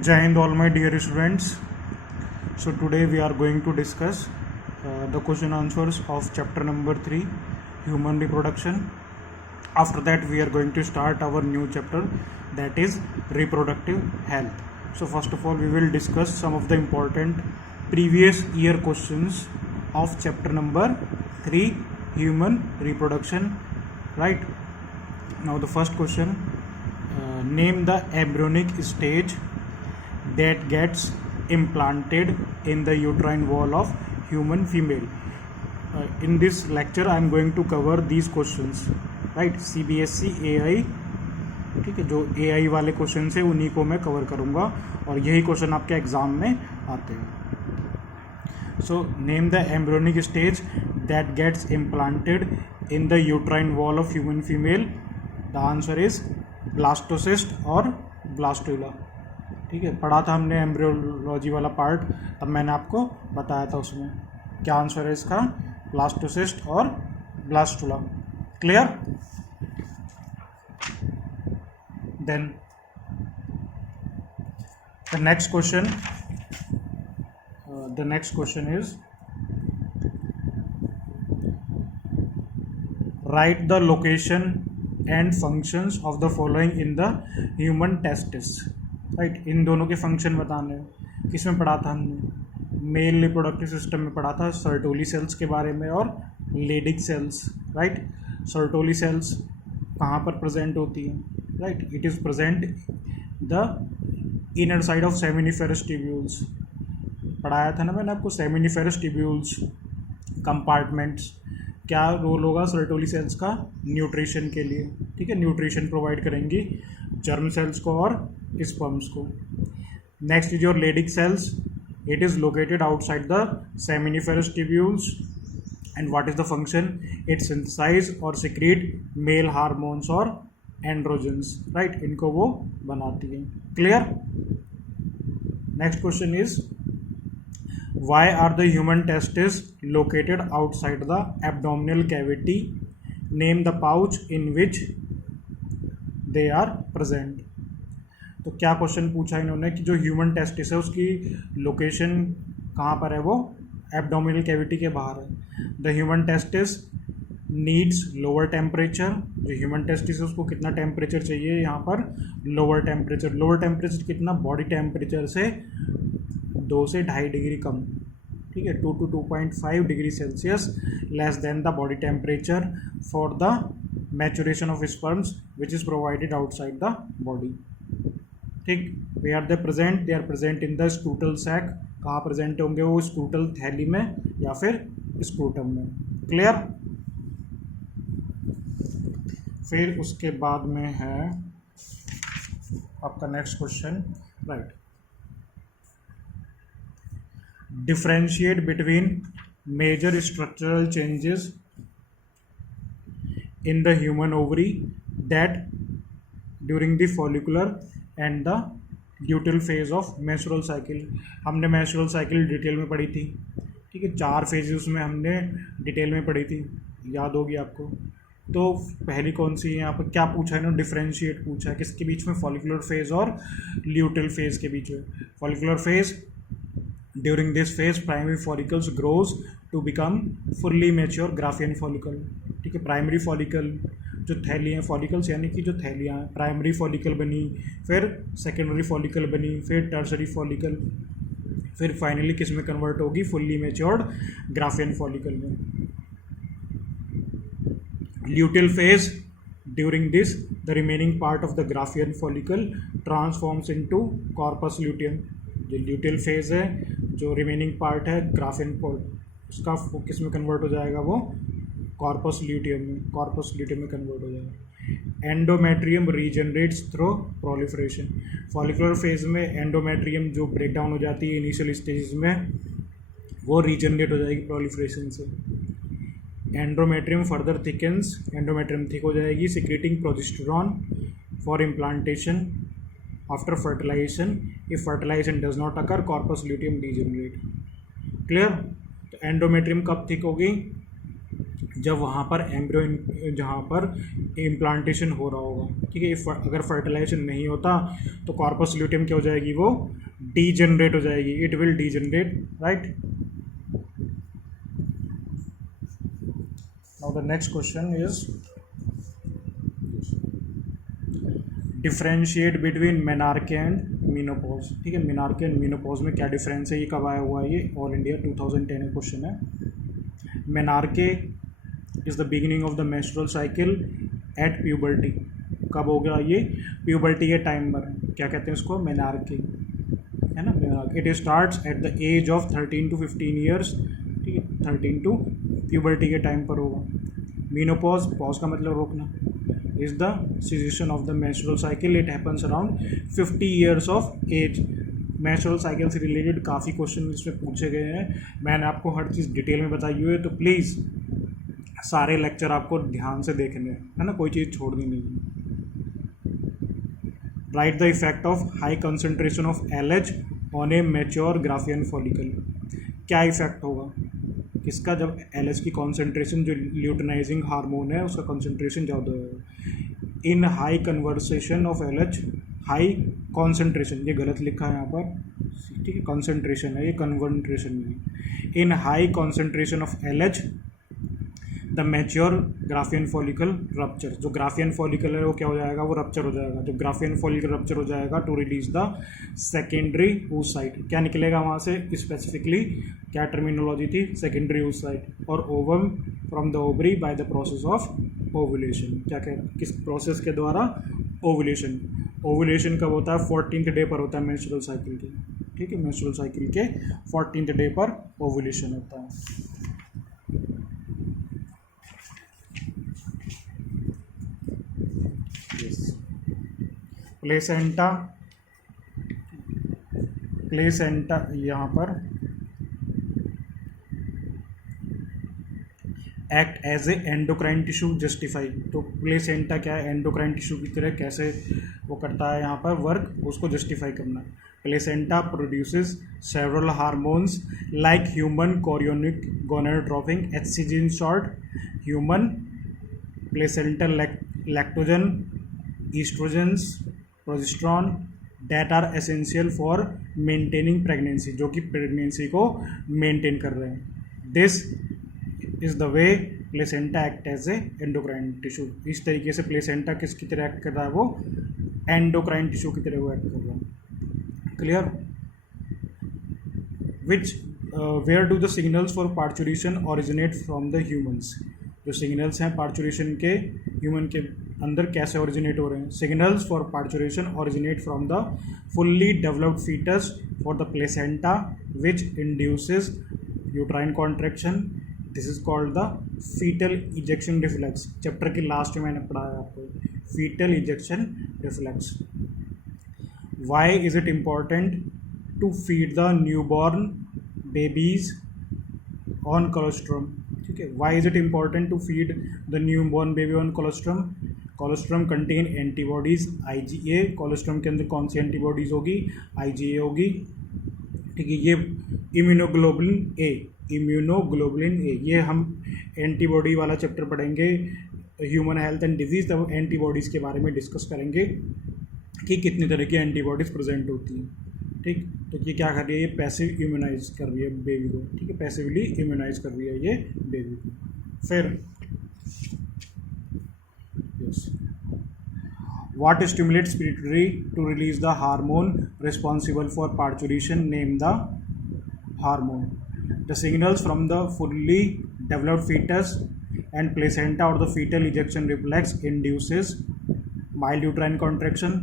Jai Hind, all my dear students. So today we are going to discuss the question answers of chapter number 3, human reproduction. After that we are going to start our new chapter, that is reproductive health. So first of all we will discuss some of the important previous year questions of chapter number 3, human reproduction. Right, now the first question, name the embryonic stage that gets implanted in the uterine wall of human female. In this lecture I am going to cover these questions, right? CBSE AI, ठीक है, जो AI वाले question है उन्हीं को मैं cover करूँगा और यही क्वेश्चन आपके एग्जाम में आते हैं. So name the embryonic stage that gets implanted in the uterine wall of human female. The answer is blastocyst और blastula. ठीक है, पढ़ा था हमने एम्ब्रियोलॉजी वाला पार्ट, तब मैंने आपको बताया था उसमें क्या आंसर है इसका, ब्लास्टोसिस्ट और blastula. Clear? Then the next question is right the location and functions of the following in the human testis. Right, इन दोनों के फंक्शन बताने. किसमें पढ़ा था हमने? मेल रिप्रोडक्टिव सिस्टम में पढ़ा था सर्टोली सेल्स के बारे में और Leydig cells. Right, Sertoli cells कहाँ पर प्रेजेंट होती हैं? Right, it is present the inner side of seminiferous tubules. पढ़ाया था ना मैंने आपको, सेमिनिफेरस ट्यूब्यूल्स कंपार्टमेंट्स. क्या रोल होगा सर्टोली सेल्स का? न्यूट्रिशन के लिए. ठीक है, न्यूट्रिशन प्रोवाइड करेंगी जर्म सेल्स को और स्पर्म्स को. Next is your Leydig cells. It is located outside the seminiferous tubules and what is the function? It synthesise और सिक्रीट मेल हार्मोन्स और एंड्रोजन्स. राइट, इनको वो बनाती है. Clear? Next question is why are the human testes located outside the abdominal cavity? Name the pouch in which they are present. तो क्या question पूछा इन्होंने कि जो ह्यूमन टेस्टिस है उसकी लोकेशन कहाँ पर है? वो एब्डोमिनल कैविटी के बाहर है. The human testis needs lower temperature. जो ह्यूमन टेस्टिस है उसको कितना टेम्परेचर चाहिए? यहाँ पर लोअर टेम्परेचर. लोअर टेम्परेचर कितना? बॉडी टेम्परेचर से 2 से 2.5 डिग्री कम. ठीक है, 2 to 2.5 degree Celsius less than the body temperature for the maturation of sperms which is provided outside the body. ठीक, where are they present? They are present in the scrotal sac. कहाँ present होंगे वो? स्क्रूटल थैली में या फिर scrotum में. Clear? फिर उसके बाद में है आपका next question. Right, differentiate between major structural changes in the human ovary that during the follicular and the luteal phase of menstrual cycle. हमने menstrual cycle डिटेल में पढ़ी थी. ठीक है, 4 फेजेस उसमें हमने डिटेल में पढ़ी थी, याद होगी आपको. तो पहली कौन सी है? यहाँ पर क्या पूछा है ना? डिफरेंशिएट पूछा है. किसके बीच में? फॉलिकुलर फेज और ल्यूटेल फेज के बीच में. Follicular phase, during this phase primary follicles grows to become fully mature Graafian follicle. ठीक है, प्राइमरी फॉलिकल जो थैली हैं, फॉलिकल्स यानी कि जो थैलियाँ हैं, प्राइमरी फॉलिकल बनी, फिर सेकेंडरी फॉलिकल बनी, फिर टर्सरी फॉलिकल, फिर फाइनली किस में कन्वर्ट होगी? फुल्ली मेच्योर्ड ग्राफियन फॉलिकल में. Luteal phase, during this the remaining part of the Graafian follicle transforms into corpus luteum. जो ल्यूटेल फेज है, जो रिमेनिंग पार्ट है ग्राफियन उसका किस में कन्वर्ट हो जाएगा? वो कॉर्पस ल्यूटियम में. कॉर्पस ल्यूटियम में कन्वर्ट हो जाएगा. Endometrium regenerates through proliferation. Follicular phase में एंडोमेट्रियम जो ब्रेक डाउन हो जाती है इनिशियल स्टेज में, वो रीजनरेट हो जाएगी प्रोलिफरेशन से. Endometrium further thickens. Endometrium thick हो जाएगी, secreting progesterone for implantation after fertilization. If fertilization does not occur, corpus luteum degenerate. Clear? तो एंडोमेट्रियम कब थिक होगी? जब वहाँ पर एम्ब्रियो जहाँ पर इम्प्लांटेशन हो रहा होगा, ठीक है। अगर फर्टिलाइजेशन नहीं होता तो कॉर्पस ल्यूटियम क्या हो जाएगी, वो डीजनरेट हो जाएगी, it will degenerate, right. Now the next question is differentiate between menarche and menopause, ठीक है। मेनार्के एंड मीनोपॉज में क्या डिफरेंस है, ये कब आया हुआ है, ये ऑल इंडिया 2010 में क्वेश्चन है। Menarche is the beginning of the menstrual cycle at puberty, कब हो गया ये, प्यूबर्टी के टाइम पर, क्या कहते हैं उसको, मेनार्के, है ना। It starts at the age of 13 to 15 years, ठीक है, 13 to प्यूबर्टी के टाइम पर होगा। मीनोपॉज, पॉज का मतलब रोकना, is the cessation of the menstrual cycle, it happens around 50 years of age. Menstrual cycle से रिलेटेड काफ़ी क्वेश्चन इसमें पूछे गए हैं, मैंने आपको हर चीज़ डिटेल में बताई हुई है, तो प्लीज़ सारे लेक्चर आपको ध्यान से देखने हैं, है ना, कोई चीज़ छोड़नी नहीं है। Right the effect of high concentration of LH on A mature Graafian follicle, क्या इफेक्ट होगा किसका, जब एलएच की कॉन्सेंट्रेशन, जो ल्यूटिनाइजिंग हार्मोन है उसका कॉन्सेंट्रेशन ज़्यादा होगा। इन high conversation of LH, high concentration, ये गलत लिखा है यहाँ पर, ठीक है, कॉन्सेंट्रेशन है ये, कन्वर्ट्रेशन नहीं। इन high concentration of LH the mature Graafian follicle rupture, जो ग्राफियन फॉलिकल है वो क्या हो जाएगा, वो रप्चर हो जाएगा। जब ग्राफियन फॉलिकल रप्चर हो जाएगा to release the secondary oocyte, क्या निकलेगा वहाँ से, स्पेसिफिकली क्या टर्मिनोलॉजी थी, सेकेंडरी oocyte, और ovum from the ovary by the process of ovulation, क्या कह, किस प्रोसेस के द्वारा, ओवुलेशन। ओवुलेशन कब होता है, 14th डे पर होता है मेंस्ट्रुअल साइकिल के, ठीक है, मेंस्ट्रुअल साइकिल के 14th डे पर ओवुलेशन होता है। प्लेसेंटा, प्लेसेंटा यहाँ पर act as a endocrine tissue justify, तो प्लेसेंटा क्या है, एंडोक्राइन टिश्यू की तरह कैसे वो करता है यहाँ पर वर्क, उसको जस्टिफाई करना। Placenta produces several hormones like human chorionic gonadotropin, HCG in short, human placental lactogen, oestrogens, progesterone, that are essential for maintaining pregnancy, जो कि प्रेगनेंसी को मेंटेन कर रहे हैं। This is the way placenta act as a endocrine tissue, इस तरीके से placenta किसकी तरह एक्ट कर रहा है, वो एंडोक्राइन टिश्यू की तरह वो एक्ट कर रहा है। Clear. Which where do the signals for parturition originate from the humans, जो सिग्नल्स हैं पार्चुरेशन के ह्यूमन के अंदर कैसे ओरिजिनेट हो रहे हैं। Signals for parturition originate from the fully developed foetus for the placenta which induces uterine contraction, this is called the foetal ejection reflex, chapter के लास्ट में मैंने पढ़ाया आपको, foetal ejection reflex. Why is it important to feed the newborn babies on colostrum, ठीक है। Why is it important to feed the newborn baby on colostrum, colostrum contain antibodies IgA, colostrum के अंदर कौन सी antibodies होगी, IgA होगी, ठीक है। ये इम्यूनोग्लोबुलिन ए, इम्यूनोग्लोबुलिन ए, ये हम एंटीबॉडी वाला चैप्टर पढ़ेंगे ह्यूमन हेल्थ एंड डिजीज, तब एंटीबॉडीज़ के बारे में डिस्कस करेंगे कि कितनी तरह की एंटीबॉडीज़ प्रेजेंट होती हैं, ठीक। तो ये क्या कर रही है, ये पैसिव इम्यूनाइज कर रही है बेबी को, ठीक है, पैसिवली इम्यूनाइज कर रही है ये बेबी को। फिर What stimulates pituitary to release the hormone responsible for parturition? Name the hormone. The signals from the fully developed fetus and placenta or the fetal ejection reflex induces mild uterine contraction.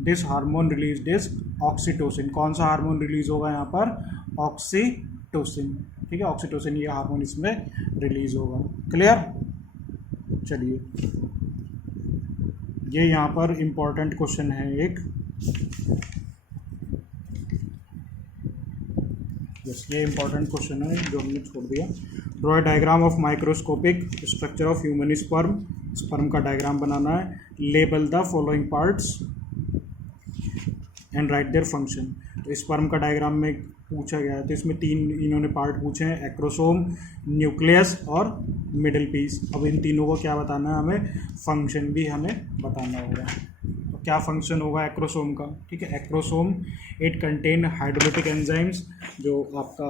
This hormone released is oxytocin. कौन सा hormone release होगा यहाँ पर, oxytocin, ठीक है, oxytocin ये hormone इसमें release होगा। क्लियर। चलिए, ये यहाँ पर इम्पॉर्टेंट क्वेश्चन है एक, यस, ये इम्पॉर्टेंट क्वेश्चन है जो हमने छोड़ दिया। Draw diagram of microscopic structure of human sperm, sperm का डायग्राम बनाना है। Label the following parts, and right their function. तो स्पर्म का डायग्राम में पूछा गया है, तो इसमें 3 इन्होंने पार्ट पूछे हैं, एक्रोसोम, न्यूक्लियस और मिडिल पीस। अब इन तीनों को क्या बताना है हमें, फंक्शन भी हमें बताना होगा। तो क्या फंक्शन होगा एक्रोसोम का, ठीक है। Acrosome it contain hydrolytic enzymes, जो आपका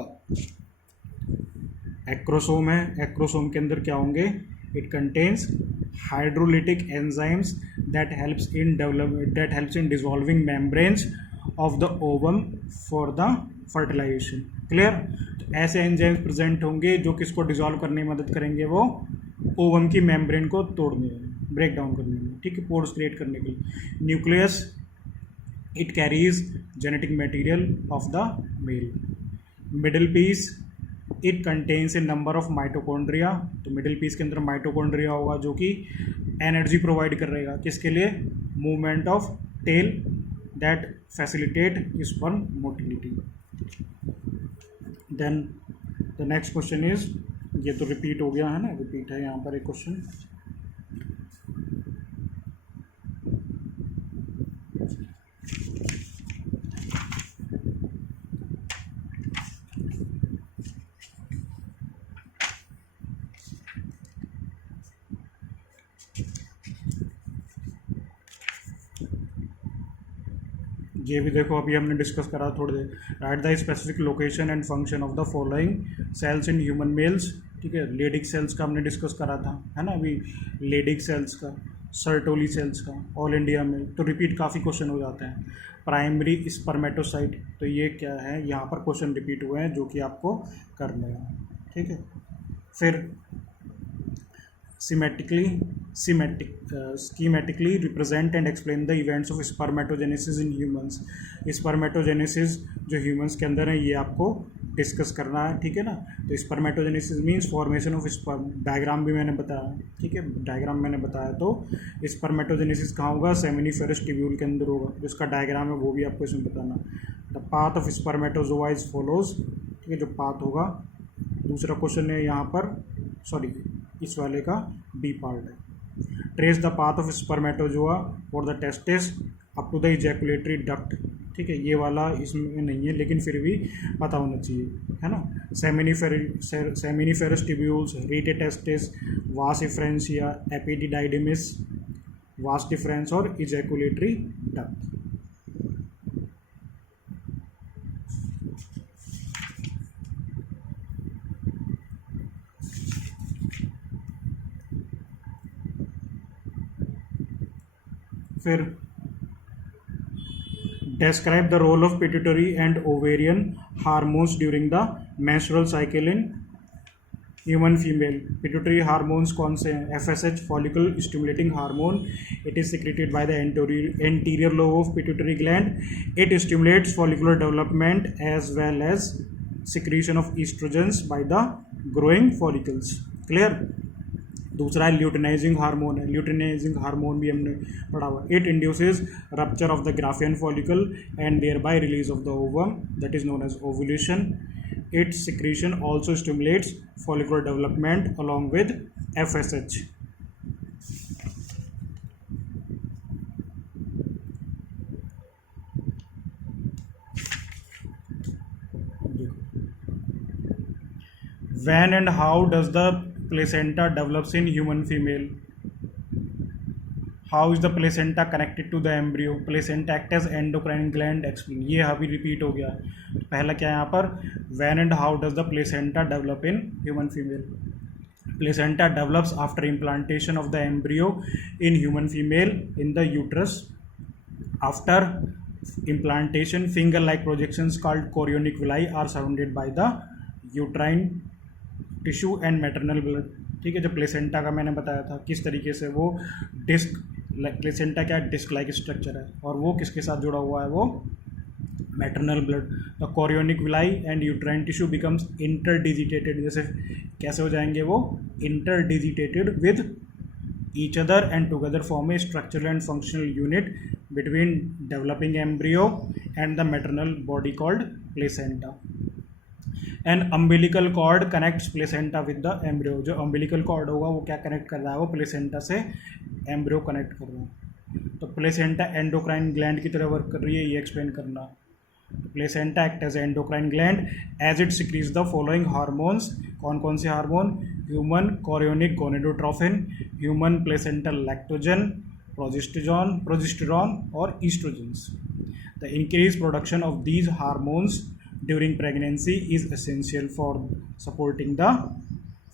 एक्रोसोम है, एक्रोसोम के अंदर क्या होंगे, it contains hydrolytic enzymes that helps in dissolving membranes of the ovum for the fertilisation. Clear. तो ऐसे एंजाइम्स प्रेजेंट होंगे जो किसको डिसॉल्व करने में मदद करेंगे, वो ओवम की मेम्ब्रेन को तोड़ने में, ब्रेक डाउन करने में, ठीक है, पोर्स क्रिएट करने के लिए। Nucleus it carries genetic material of the male. Middle piece it contains a number of mitochondria. तो मिडिल पीस के अंदर माइटोकॉन्ड्रिया होगा जो कि एनर्जी प्रोवाइड करेगा किसके लिए, movement of tail that facilitate sperm motility. Then the next question is, ये तो रिपीट हो गया है ना, रिपीट है यहाँ पर एक क्वेश्चन। ये भी देखो अभी हमने डिस्कस करा थोड़ी देर। Right the specific location and function of the following cells in human males, ठीक है। लेडिक सेल्स का हमने डिस्कस करा था, है ना, अभी लेडिक सेल्स का, सर्टोली सेल्स का, ऑल इंडिया में तो रिपीट काफ़ी क्वेश्चन हो जाते हैं। प्राइमरी स्पर्मेटोसाइट, तो ये क्या है, यहाँ पर क्वेश्चन रिपीट हुए हैं जो कि आपको करने हैं, ठीक है। फिर schematically represent and explain the events of spermatogenesis in humans। Spermatogenesis जो ह्यूमंस के अंदर है ये आपको डिस्कस करना है, ठीक है ना। तो spermatogenesis means formation of sperm, diagram भी मैंने बताया, ठीक है, डायग्राम मैंने बताया। तो स्पर्मेटोजेनेसिस कहाँ होगा, सेमिनिफेरस ट्यूब्यूल के अंदर होगा, जो इसका डायग्राम है वो भी आपको इसमें बताना। The path of spermatozoa is follows, ठीक है, जो पाथ होगा। दूसरा क्वेश्चन है यहाँ पर, सॉरी इस वाले का बी पार्ट है, trace the path of spermatozoa for the testis up to the ejaculatory duct, ठीक है। ये वाला इसमें नहीं है लेकिन फिर भी पता होना चाहिए, है ना। सेमिनिफेरस ट्यूब्यूल्स, रीटे टेस्टिस, वास इफ्रेंसिया, एपिडिडाइडिमिस, वास डिफरेंस और इजैकुलेटरी डक्ट। फिर describe the role of pituitary and ovarian hormones during the menstrual cycle in human female। Pituitary hormones कौन से हैं, FSH follicle stimulating hormone, it is secreted by the anterior lobe of pituitary gland, it stimulates follicular development as well as secretion of estrogens by the growing follicles। Clear. दूसरा है luteinising hormone है, luteinising hormone भी हमने पढ़ा हुआ। It induces rupture of the Graafian follicle and thereby release of the ovum, that is known as ovulation. Its secretion also stimulates follicular development along with FSH। When and how does the placenta develops in human female? How is the placenta connected to the embryo? Placenta act as endocrine gland, explain। ये अभी repeat हो गया। पहला क्या है यहाँ पर, when and how does the placenta develop in human female? Placenta develops after implantation of the embryo in human female in the uterus। After implantation, finger-like projections called chorionic villi are surrounded by the uterine tissue and maternal blood, ठीक है। जो placenta का मैंने बताया था किस तरीके से वो डिस्क, प्लेसेंटा क्या डिस्क लाइक स्ट्रक्चर है और वो किसके साथ जुड़ा हुआ है, वो maternal blood. The chorionic villi and uterine tissue becomes interdigitated, जैसे कैसे हो जाएंगे वो, interdigitated with each other and together form a structural and functional unit between developing embryo and the maternal body called placenta. An umbilical cord connects placenta with the embryo. जो umbilical cord होगा वो क्या connect कर रहा है, वो placenta से embryo connect कर रहा है। तो प्लेसेंटा एंडोक्राइन ग्लैंड की तरह वर्क कर रही है, ये एक्सप्लेन करना। Placenta act as endocrine gland as it secretes the following hormones, कौन कौन से hormone, human chorionic gonadotrophin, human placental lactogen, progesterone और oestrogens. The increase production of these hormones during pregnancy is essential for supporting the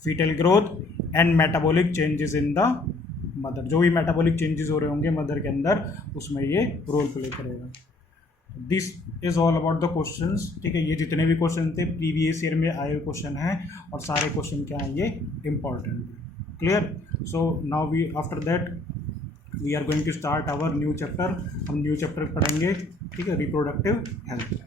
foetal growth and metabolic changes in the mother. जो भी metabolic changes हो रहे होंगे mother के अंदर, उसमें ये रोल प्ले करेगा। This is all about the questions, ठीक है। ये जितने भी क्वेश्चन थे प्रीवियस ईयर में आए हुए क्वेश्चन हैं, और सारे क्वेश्चन क्या हैं, ये important. Clear? So now we after that we are going to start our new chapter. हम न्यू चैप्टर पढ़ेंगे, ठीक है, रिप्रोडक्टिव हेल्थ।